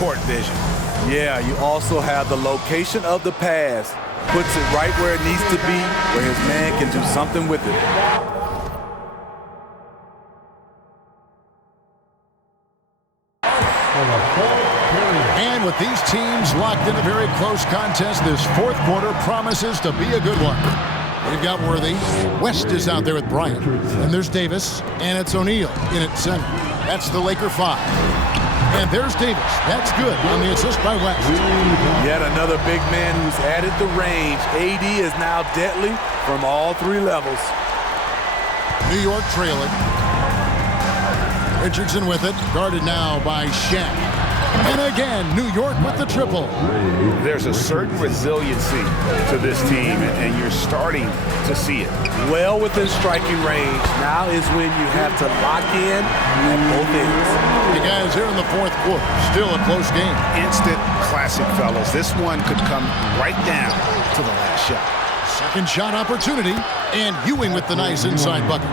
court vision. Yeah, you also have the location of the pass. Puts it right where it needs to be, where his man can do something with it. And with these teams locked in a very close contest, this fourth quarter promises to be a good one. We've got Worthy. West is out there with Bryant. And there's Davis. And it's O'Neal in at center. That's the Laker 5. And there's Davis. That's good on the assist by West. Yet another big man who's added the range. AD is now deadly from all three levels. New York trailing. Richardson with it. Guarded now by Shaq. And again, New York with the triple. There's a certain resiliency to this team, and you're starting to see it. Well within striking range. Now is when you have to lock in at both ends. Hey guys, here in the fourth quarter, still a close game. Instant classic, fellas. This one could come right down to the last shot. Second shot opportunity, and Ewing with the nice inside bucket.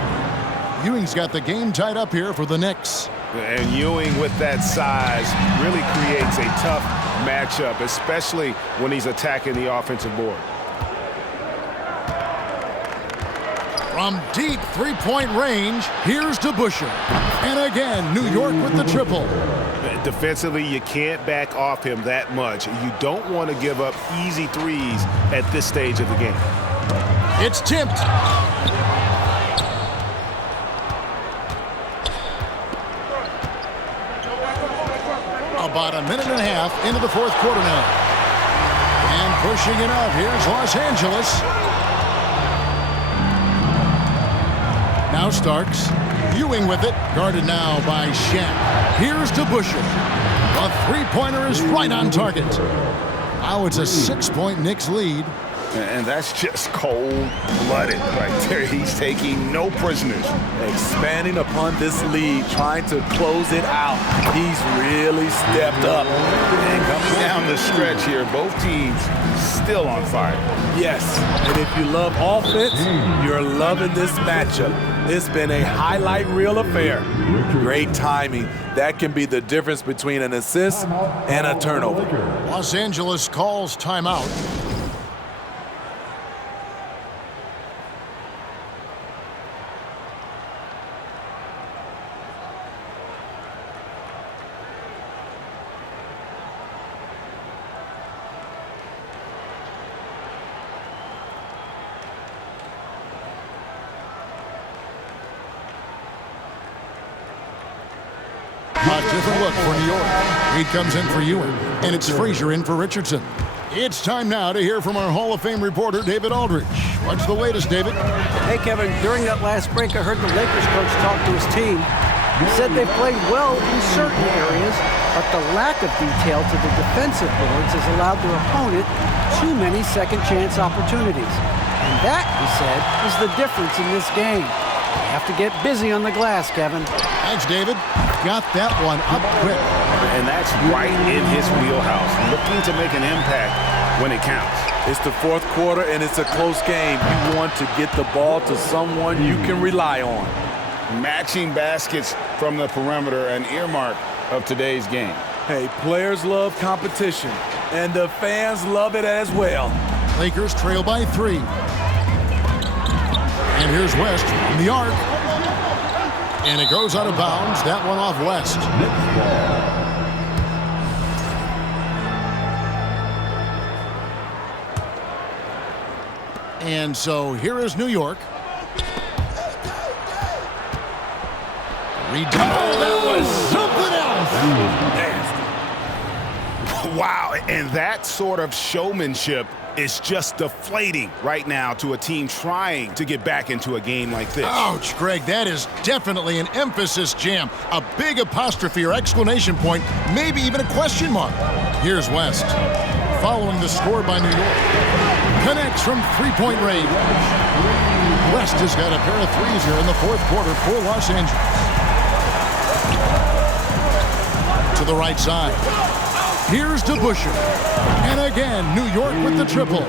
Ewing's got the game tied up here for the Knicks. And Ewing with that size really creates a tough matchup, especially when he's attacking the offensive board. From deep three-point range, here's to Busher. And again, New York with the triple. Defensively, you can't back off him that much. You don't want to give up easy threes at this stage of the game. It's tipped. About a minute and a half into the fourth quarter now. And pushing it out, here's Los Angeles. Now Starks. Ewing with it. Guarded now by Shaq. Here's to Busher. A three-pointer is right on target. Now it's a 6-point Knicks lead. And that's just cold-blooded right there. He's taking no prisoners. Expanding upon this lead, trying to close it out. He's really stepped up. And coming down the stretch here, both teams still on fire. Yes, and if you love offense, you're loving this matchup. It's been a highlight reel affair. Great timing. That can be the difference between an assist and a turnover. Los Angeles calls timeout. A different look for New York. Reed comes in for Ewing, and it's Frazier in for Richardson. It's time now to hear from our Hall of Fame reporter, David Aldridge. What's the latest, David? Hey, Kevin, during that last break, I heard the Lakers coach talk to his team. He said they played well in certain areas, but the lack of detail to the defensive boards has allowed their opponent too many second-chance opportunities. And that, he said, is the difference in this game. You have to get busy on the glass, Kevin. Thanks, David. Got that one up quick. And that's right in his wheelhouse, looking to make an impact when it counts. It's the fourth quarter, and it's a close game. You want to get the ball to someone you can rely on. Matching baskets from the perimeter, an earmark of today's game. Hey, players love competition, and the fans love it as well. Lakers trail by 3. And here's West from the arc. And it goes out of bounds. That one off West. And so here is New York. Reed. Oh, that was something else. Wow, and that sort of showmanship is just deflating right now to a team trying to get back into a game like this. Ouch, Greg, that is definitely an emphasis jam. A big apostrophe or exclamation point, maybe even a question mark. Here's West, following the score by New York. Connects from three-point range. West has got a pair of threes here in the fourth quarter for Los Angeles. To the right side. Here's to Busher. And again, New York with the triple.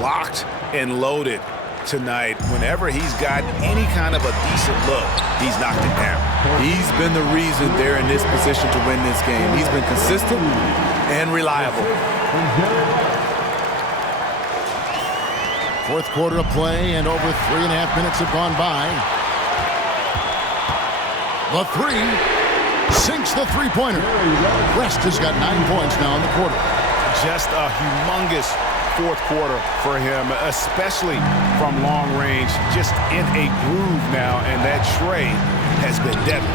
Locked and loaded tonight. Whenever he's got any kind of a decent look, he's knocked it down. He's been the reason they're in this position to win this game. He's been consistent and reliable. Fourth quarter of play, and over 3.5 minutes have gone by. The three sinks the three-pointer. West has got 9 points now in the quarter. Just a humongous fourth quarter for him, especially from long range. Just in a groove now, and that trade has been deadly.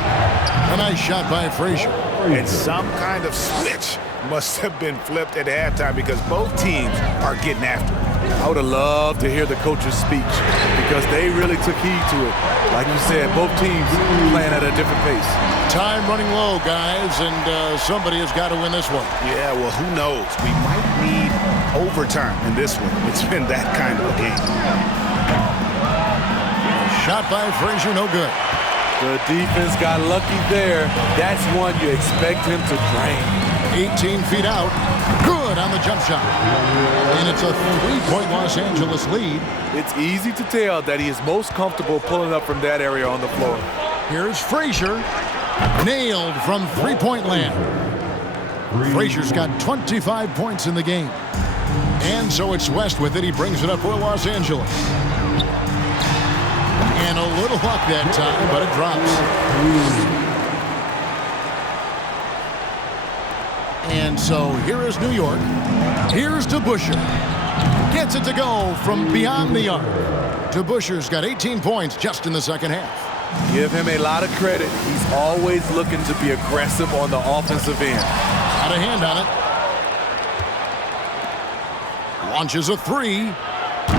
A nice shot by Frazier. And some kind of switch must have been flipped at halftime because both teams are getting after it. I would have loved to hear the coach's speech because they really took heed to it. Like you said, both teams playing at a different pace. Time running low, guys, and somebody has got to win this one. Yeah, well, who knows? We might need overtime in this one. It's been that kind of a game. Shot by Frazier, no good. The defense got lucky there. That's one you expect him to drain. 18 feet out. Good on the jump shot. And it's a 3-point Los Angeles lead. It's easy to tell that he is most comfortable pulling up from that area on the floor. Here's Frazier. Nailed from three-point land. Frazier's got 25 points in the game. And so it's West with it. He brings it up for Los Angeles. And a little luck that time, but it drops. And so here is New York. Here's DeBusschere. Gets it to go from beyond the arc. DeBusschere's got 18 points just in the second half. Give him a lot of credit. He's always looking to be aggressive on the offensive end. Got a hand on it. Launches a three.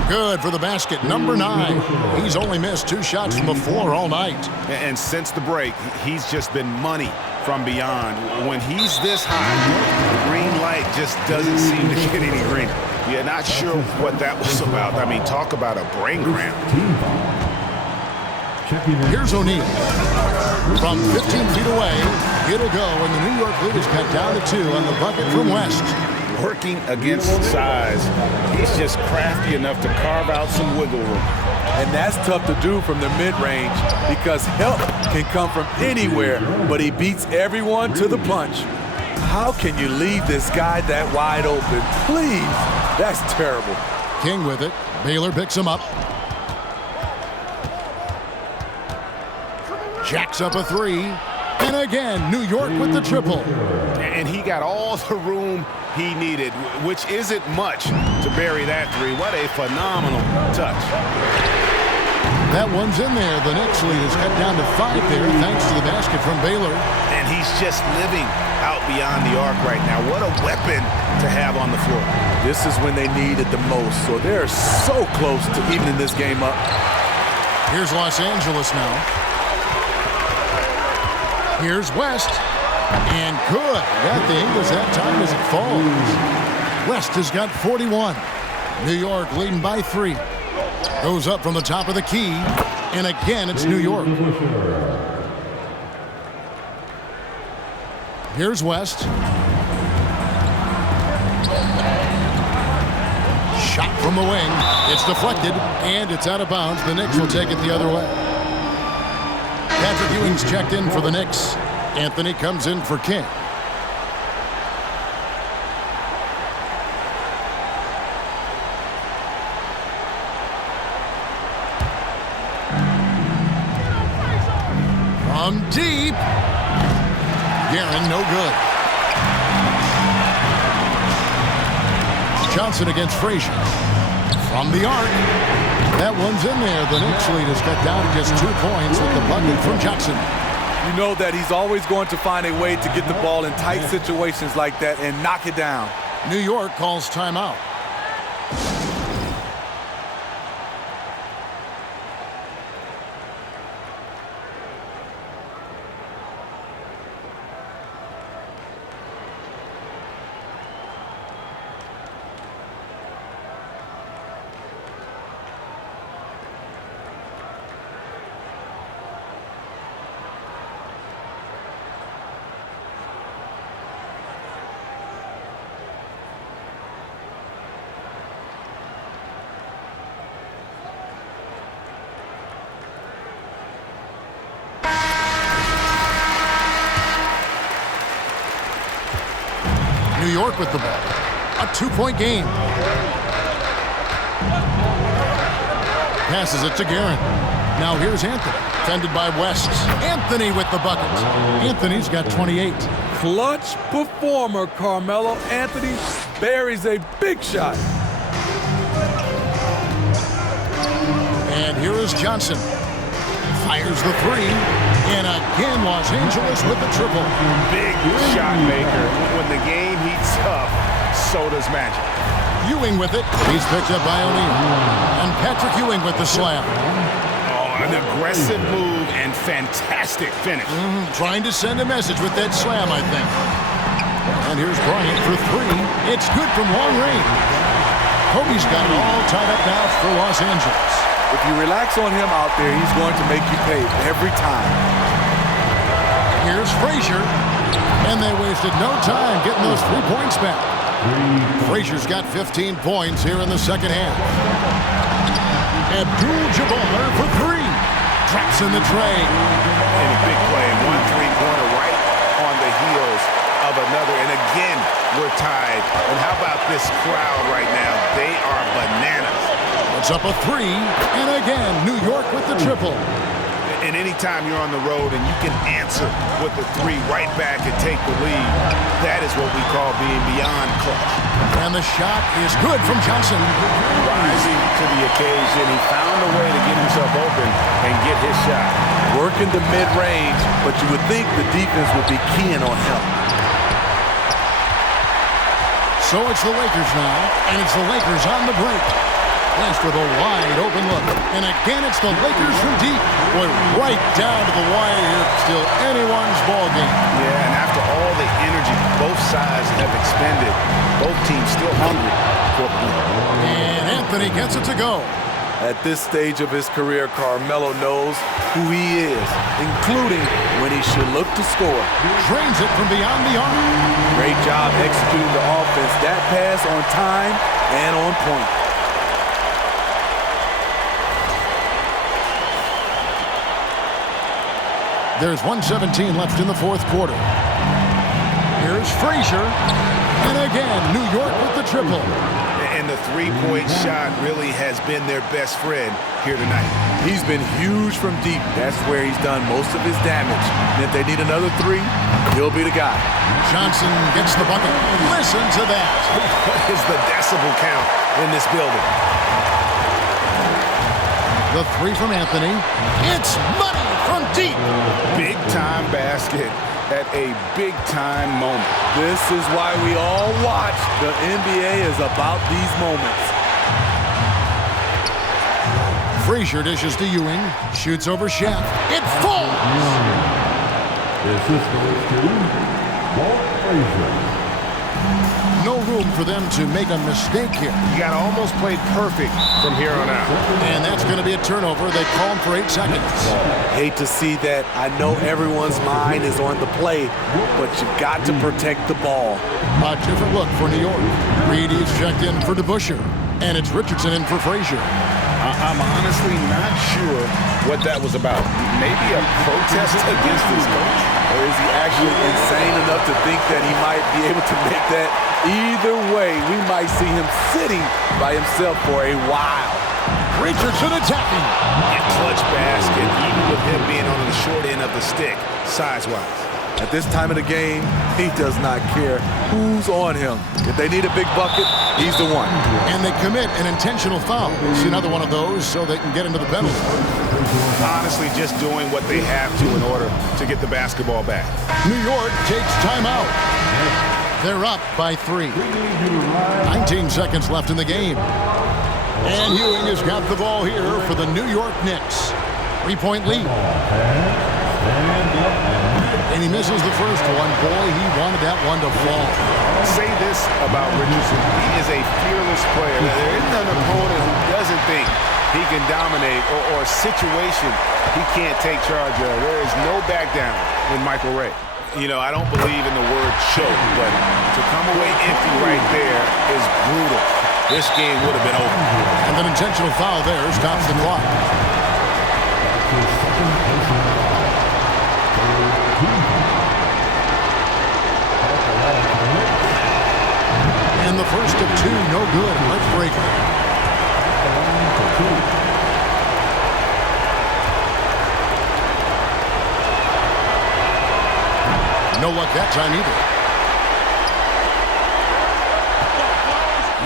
Good for the basket. Number 9. He's only missed 2 shots from the floor all night. And since the break, he's just been money from beyond. When he's this high, the green light just doesn't seem to get any greener. Yeah, not sure what that was about. I mean, talk about a brain cramp. Here's O'Neal. From 15 feet away, it'll go, and the New York lead is cut down to 2 on the bucket from West. Working against size, he's just crafty enough to carve out some wiggle room. And that's tough to do from the mid-range because help can come from anywhere, but he beats everyone to the punch. How can you leave this guy that wide open? Please, that's terrible. King with it. Baylor picks him up. Jacks up a 3. And again, New York with the triple. And he got all the room he needed, which isn't much to bury that 3. What a phenomenal touch. That one's in there. The Knicks lead is cut down to 5 there thanks to the basket from Baylor. And he's just living out beyond the arc right now. What a weapon to have on the floor. This is when they need it the most, so they're so close to evening this game up. Here's Los Angeles now. Here's West. And good. Got the Ingles that time as it falls. West has got 41. New York leading by 3. Goes up from the top of the key. And again, it's New York. Here's West. Shot from the wing. It's deflected, and it's out of bounds. The Knicks will take it the other way. Patrick Ewing's checked in for the Knicks. Anthony comes in for King. From deep. Guerin, no good. Johnson against Frazier. From the arc. That one's in there. The Knicks lead is cut down to just 2 points with the bucket from Jackson. You know that he's always going to find a way to get the ball in tight situations like that and knock it down. New York calls timeout. New York with the ball. A 2-point game. Passes it to Guerin. Now here's Anthony. Defended by West. Anthony with the bucket. Anthony's got 28. Clutch performer Carmelo Anthony buries a big shot. And here is Johnson. Fires the three. And again, Los Angeles with the triple. Big shot maker. When the game heats up, so does Magic. Ewing with it. He's picked up by O'Neal. And Patrick Ewing with the slam. Oh, an aggressive move and fantastic finish. Trying to send a message with that slam, I think. And here's Bryant for three. It's good from long range. Kobe's got it all tied up now for Los Angeles. If you relax on him out there, he's going to make you pay every time. Here's Frazier. And they wasted no time getting those 3 points back. Frazier's got 15 points here in the second half. Abdul-Jabbar for three. Traps in the tray. And a big play. 1 3-pointer right on the heels of another. And again, we're tied. And how about this crowd right now? They are bananas. It's up a three. And again, New York with the triple. And anytime you're on the road and you can answer with the three right back and take the lead, that is what we call being beyond clutch. And the shot is good from Johnson. Rising to the occasion, he found a way to get himself open and get his shot. Working the mid-range, but you would think the defense would be keying on him. So it's the Lakers now, and it's the Lakers on the break. West with a wide open look. And again, it's the Lakers from deep. Boy, right down to the wire here. Still anyone's ball game. Yeah, and after all the energy both sides have expended, both teams still hungry for a win. And Anthony gets it to go. At this stage of his career, Carmelo knows who he is, including when he should look to score. Drains it from beyond the arc. Great job executing the offense. That pass on time and on point. There's 1:17 left in the fourth quarter. Here's Frazier. And again, New York with the triple. And the three-point shot really has been their best friend here tonight. He's been huge from deep. That's where he's done most of his damage. And if they need another three, he'll be the guy. Johnson gets the bucket. Listen to that. What is the decibel count in this building? The three from Anthony. It's money from deep. Big-time basket at a big-time moment. This is why we all watch. The NBA is about these moments. Frazier dishes to Ewing. Shoots over Shaq. It falls. This is goes to Walt Frazier. No room for them to make a mistake here. You got to almost play perfect from here on out. And that's going to be a turnover. They call him for 8 seconds. Hate to see that. I know everyone's mind is on the play, but you got to protect the ball. A different look for New York. Reedy's checked in for DeBusschere. And it's Richardson in for Frazier. I'm honestly not sure what that was about. Maybe a protest against his coach? Or is he actually insane enough to think that he might be able to make that? Either way, we might see him sitting by himself for a while. Richardson attacking. A clutch basket, even with him being on the short end of the stick, size-wise. At this time of the game, he does not care who's on him. If they need a big bucket, he's the one. And they commit an intentional foul. See another one of those so they can get into the penalty. Honestly, just doing what they have to in order to get the basketball back. New York takes timeout. They're up by 3. 19 seconds left in the game. And Ewing has got the ball here for the New York Knicks. 3-point lead. And he misses the first one. Boy, he wanted that one to fall. Say this about Richardson. He is a fearless player. There isn't an opponent who doesn't think he can dominate or a situation he can't take charge of. There is no back down in Michael Ray. You know, I don't believe in the word choke, but to come away empty right there is brutal. This game would have been over. And an intentional foul there stops the clock. And the first of two, no good. Heartbreaker. No luck that time either.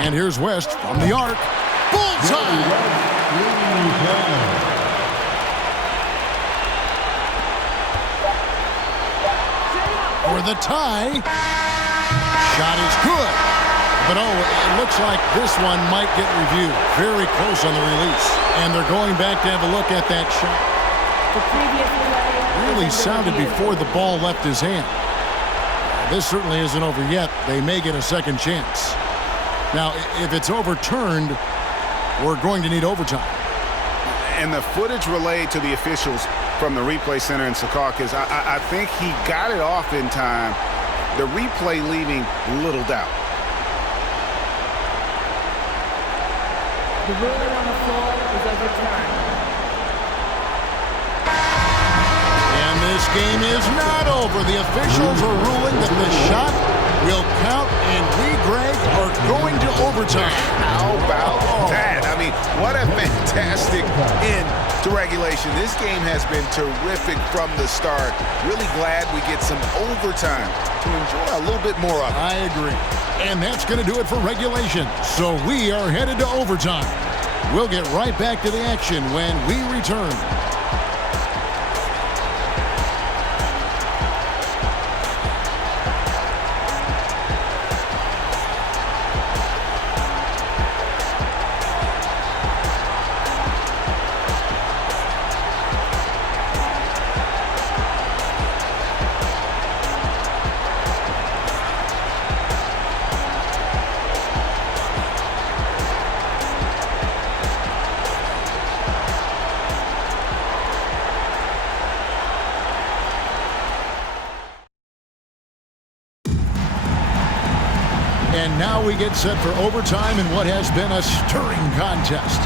And here's West from the arc. Bullseye! For the tie. Shot is good. But it looks like this one might get reviewed. Very close on the release. And they're going back to have a look at that shot. Really sounded before the ball left his hand. This certainly isn't over yet. They may get a second chance. Now, if it's overturned, we're going to need overtime. And the footage relayed to the officials from the replay center in Secaucus, I think he got it off in time. The replay leaving little doubt. The ruling on the floor is overturned. And this game is not over. The officials are ruling that the shot will count, and we, Greg, are going to overtime. How about that? I mean, what a fantastic end to regulation. This game has been terrific from the start. Really glad we get some overtime to enjoy a little bit more of it. I agree. And that's going to do it for regulation. So we are headed to overtime. We'll get right back to the action when we return. And now we get set for overtime in what has been a stirring contest.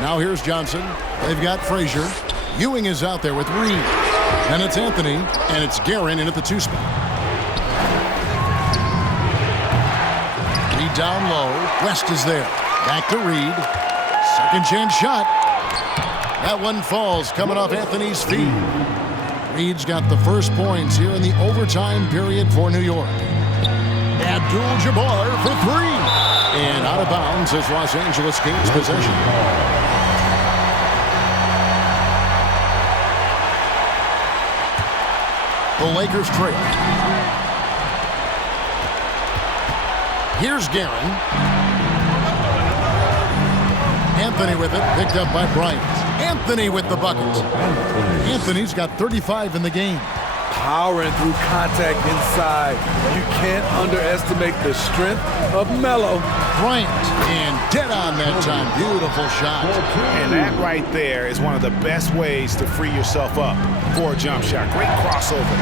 Now here's Johnson. They've got Frazier. Ewing is out there with Reed. And it's Anthony, and it's Guerin in at the two spot. Reed down low. West is there. Back to Reed. Second chance shot. That one falls, coming off Anthony's feet. Reed's got the first points here in the overtime period for New York. Abdul-Jabbar for three. And out of bounds as Los Angeles gains possession. The Lakers trail. Here's Guerin. Anthony with it, picked up by Bryant. Anthony with the bucket. Anthony's got 35 in the game. Powering through contact inside. You can't underestimate the strength of Melo. Bryant, and dead on that time. Beautiful shot. And that right there is one of the best ways to free yourself up for a jump shot. Great crossover.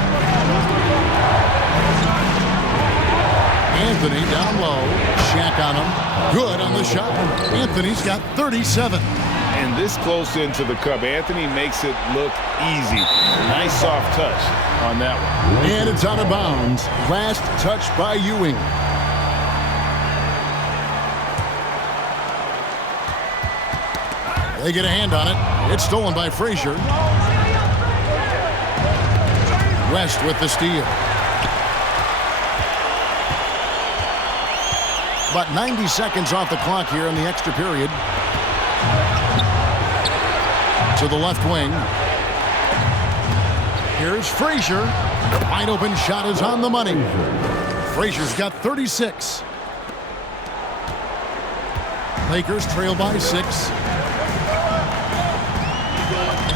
Anthony down low. Shaq on him. Good on the shot. Anthony's got 37. And this close into the cup, Anthony makes it look easy. Nice soft touch on that one. And it's out of bounds. Last touch by Ewing. They get a hand on it. It's stolen by Frazier. West with the steal. About 90 seconds off the clock here in the extra period. To the left wing. Here's Frazier. Wide open shot is on the money. Frazier's got 36. Lakers trail by 6.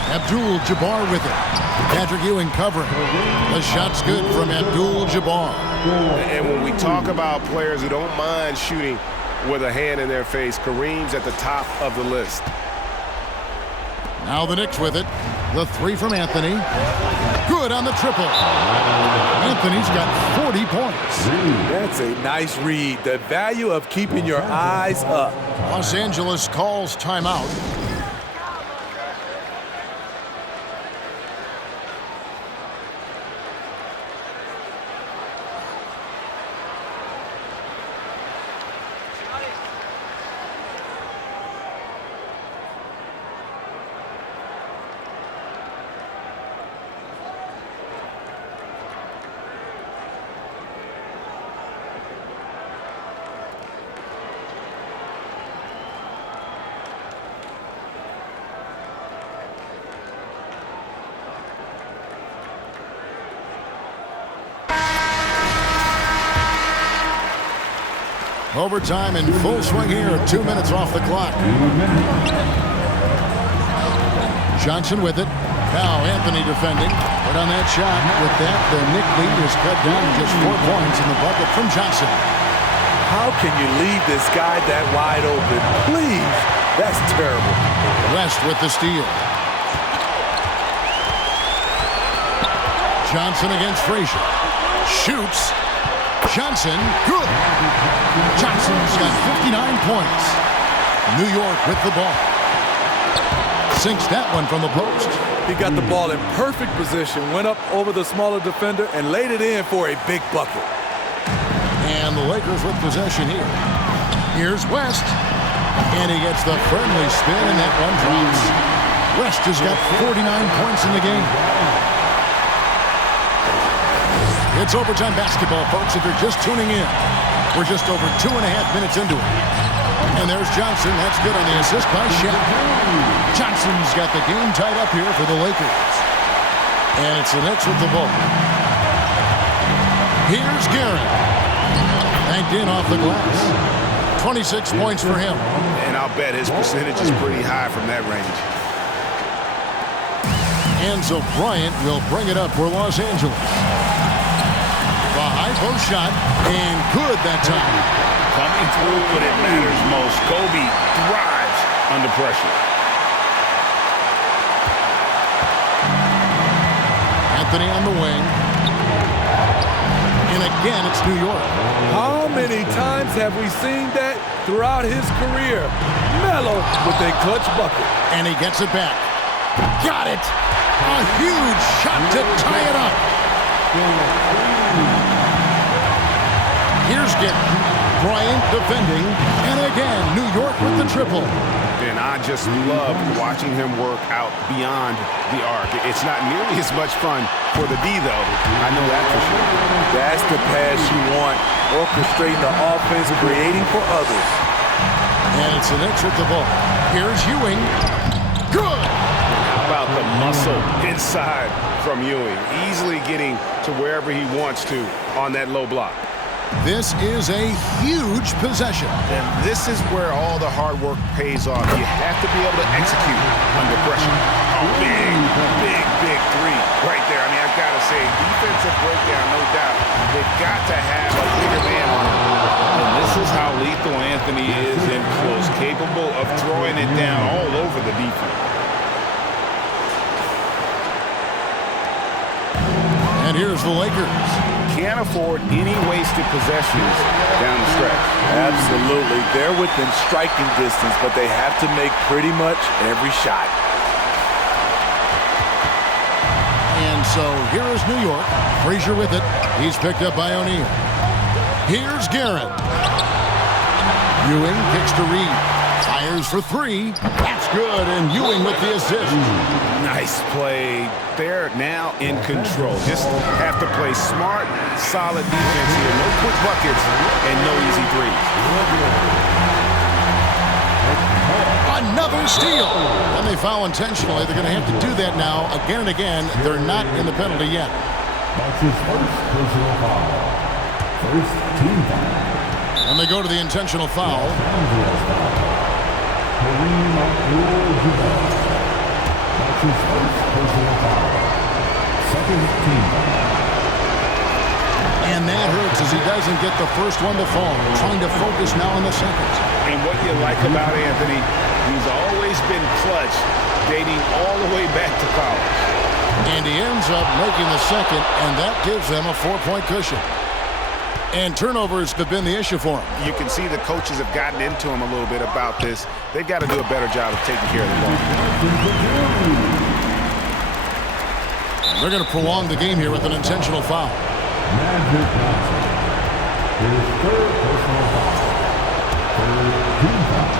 Abdul-Jabbar with it. Patrick Ewing covering. The shot's good from Abdul-Jabbar. And when we talk about players who don't mind shooting with a hand in their face, Kareem's at the top of the list. Now the Knicks with it. The three from Anthony. Good on the triple. Anthony's got 40 points. That's a nice read. The value of keeping your eyes up. Los Angeles calls timeout. Overtime in full swing here. 2 minutes off the clock. Johnson with it. Now Anthony defending. But on that shot, with that, the Knick lead is cut down to just 4 points in the bucket from Johnson. How can you leave this guy that wide open? Please. That's terrible. West with the steal. Johnson against Frazier. Shoots. Johnson, good. Johnson's got 59 points. New York with the ball. Sinks that one from the post. He got the ball in perfect position, went up over the smaller defender, and laid it in for a big bucket. And the Lakers with possession here. Here's West. And he gets the friendly spin, and that one drops. West has got 49 points in the game. It's overtime basketball, folks, if you're just tuning in. We're just over 2.5 minutes into it. And there's Johnson. That's good on the assist by Shaq. Johnson's got the game tied up here for the Lakers. And it's the Knicks with the ball. Here's Garrett. Banked in off the glass. 26 points for him. And I'll bet his percentage is pretty high from that range. Enzo Bryant will bring it up for Los Angeles. The high post shot, and good that time. Coming through when it matters most. Kobe thrives under pressure. Anthony on the wing. And again, it's New York. How many times have we seen that throughout his career? Melo with a clutch bucket. And he gets it back. Got it! A huge shot to tie it up. Here's Garrett. Bryant defending. And again, New York with the triple. And I just love watching him work out beyond the arc. It's not nearly as much fun for the D, though. I know that for sure. That's the pass you want. Orchestrating the offense, creating for others. And it's the Knicks with the ball. Here's Ewing. Good! How about the muscle inside from Ewing? Easily getting to wherever he wants to on that low block. This is a huge possession. And this is where all the hard work pays off. You have to be able to execute under pressure. Oh, big three right there. I mean, I've got to say, defensive breakdown, no doubt. They've got to have a bigger man on him. And this is how lethal Anthony is in close, capable of throwing it down all over the defense. And here's the Lakers. Can't afford any wasted possessions down the stretch. Absolutely. They're within striking distance, but they have to make pretty much every shot. And so here is New York. Frazier with it. He's picked up by O'Neal. Here's Garrett. Ewing kicks to Reed. Fires for three. That's good, and Ewing with the assist. Nice play. They're now in control. Just have to play smart, solid defense here. No quick buckets and no easy threes. Another steal. And they foul intentionally. They're going to have to do that now again and again. They're not in the penalty yet. That's his first personal foul. First team foul. And they go to the intentional foul. Kareem Abdul-Jabbar. That's his first personal foul. Second team foul. And that hurts as he doesn't get the first one to fall. Trying to focus now on the second. And what you like about Anthony, he's always been clutch, dating all the way back to college. And he ends up making the second, and that gives them a 4-point cushion. And turnovers have been the issue for him. You can see the coaches have gotten into him a little bit about this. They've got to do a better job of taking care of the ball. They're going to prolong the game here with an intentional foul. Magic Johnson. His third personal foul. Third team foul.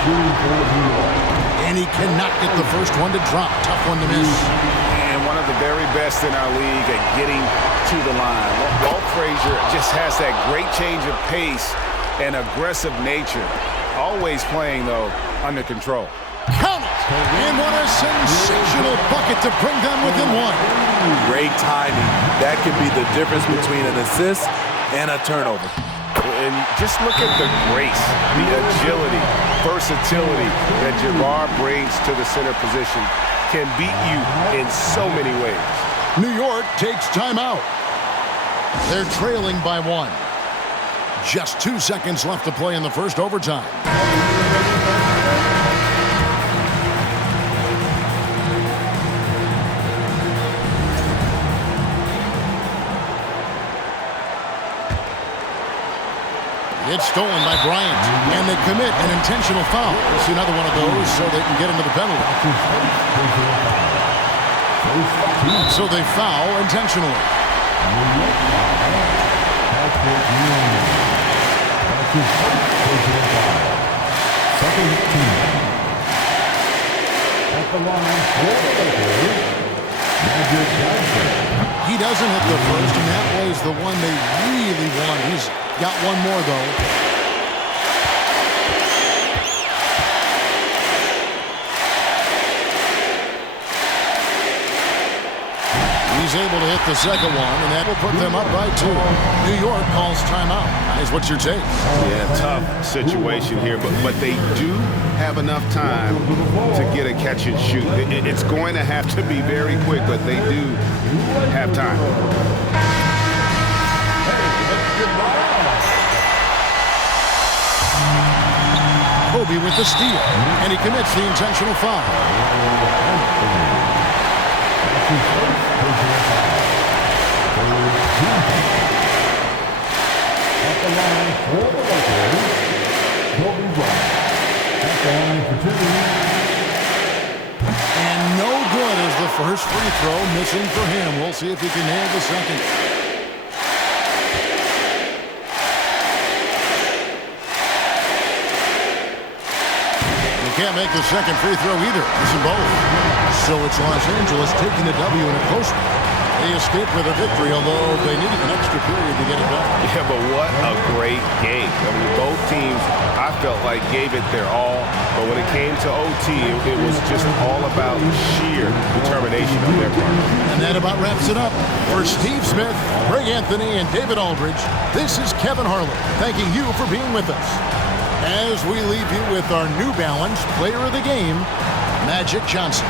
Shooting for New York. And he cannot get the first one to drop. Tough one to miss. And one of the very best in our league at getting to the line. Walt Frazier just has that great change of pace and aggressive nature. Always playing, though, under control. Count it! And what a sensational bucket to bring them within one. Great timing. That could be the difference between an assist and a turnover. And just look at the grace, the agility, versatility that Jabbar brings to the center position. Can beat you in so many ways. New York takes timeout. They're trailing by 1. Just 2 seconds left to play in the first overtime. It's stolen by Bryant, and they commit an intentional foul. We'll see another one of those so they can get into the penalty. So they foul intentionally. Second team. At the line for the Lakers, Magic Johnson. He doesn't hit the first, and that was the one they really want. He's got one more, though. He's able to hit the second one, and that will put them up by 2. New York calls timeout. Guys, what's your take? Yeah, tough situation here, but they do have enough time to get a catch and shoot. It's going to have to be very quick, but they do have time. Kobe with the steal, and he commits the intentional foul. At the line for the Lakers, Kobe Bryant. At the line for 2. And no good as the first free throw missing for him. We'll see if he can nail the second. He can't make the second free throw either. Missing both. So it's Los Angeles taking the W in a close one. They escaped with a victory, although they needed an extra period to get it done. Yeah, but what a great game. I mean, both teams, I felt like, gave it their all. But when it came to OT, it was just all about sheer determination on their part. And that about wraps it up. For Steve Smith, Greg Anthony, and David Aldridge, this is Kevin Harlan thanking you for being with us. As we leave you with our New Balance Player of the Game, Magic Johnson.